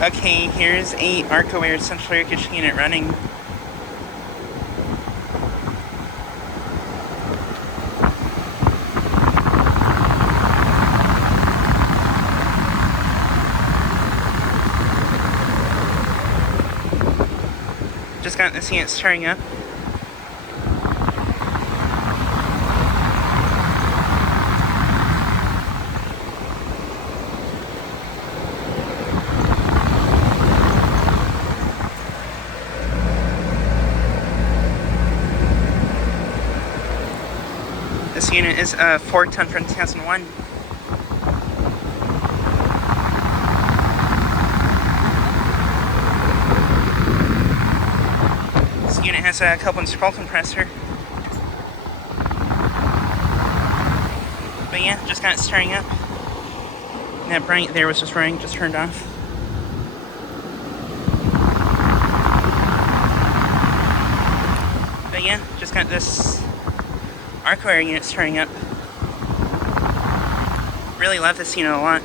Okay, here's a Arcoaire central air conditioning unit running. Just got this unit starting up. This unit is a 4-ton from 2001. This unit has a couple-inch scroll compressor. But yeah, just got it starting up. And that bright there was just running, just turned off. But yeah, just got this Arcoaire unit starting up. Really love this unit a lot.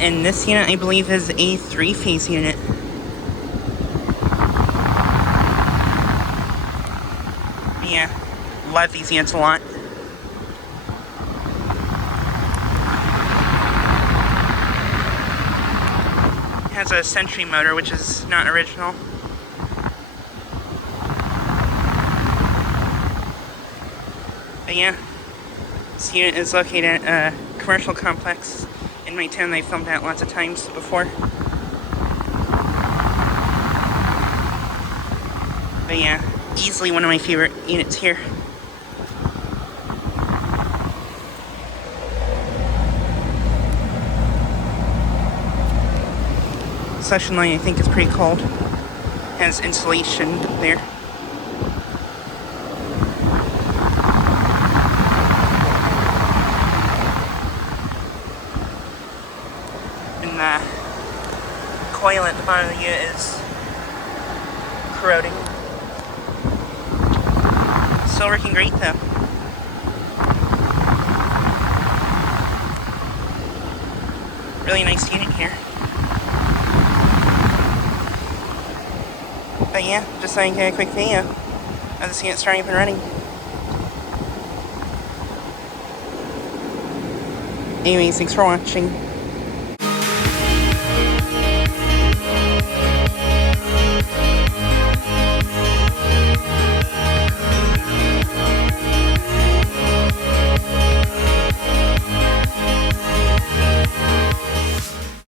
And this unit, I believe, is a 3-phase unit. Yeah, love these units a lot. Has a Sentry motor, which is not original. But yeah, this unit is located at a commercial complex in my town. I filmed at lots of times before. But yeah, easily one of my favorite units here. Suction line, I think, is pretty cold. Has insulation there. And the coil at the bottom of the unit is corroding. Still working great though. Really nice unit here. But yeah, just so I can get a quick video of this unit starting up and running. Anyways, thanks for watching.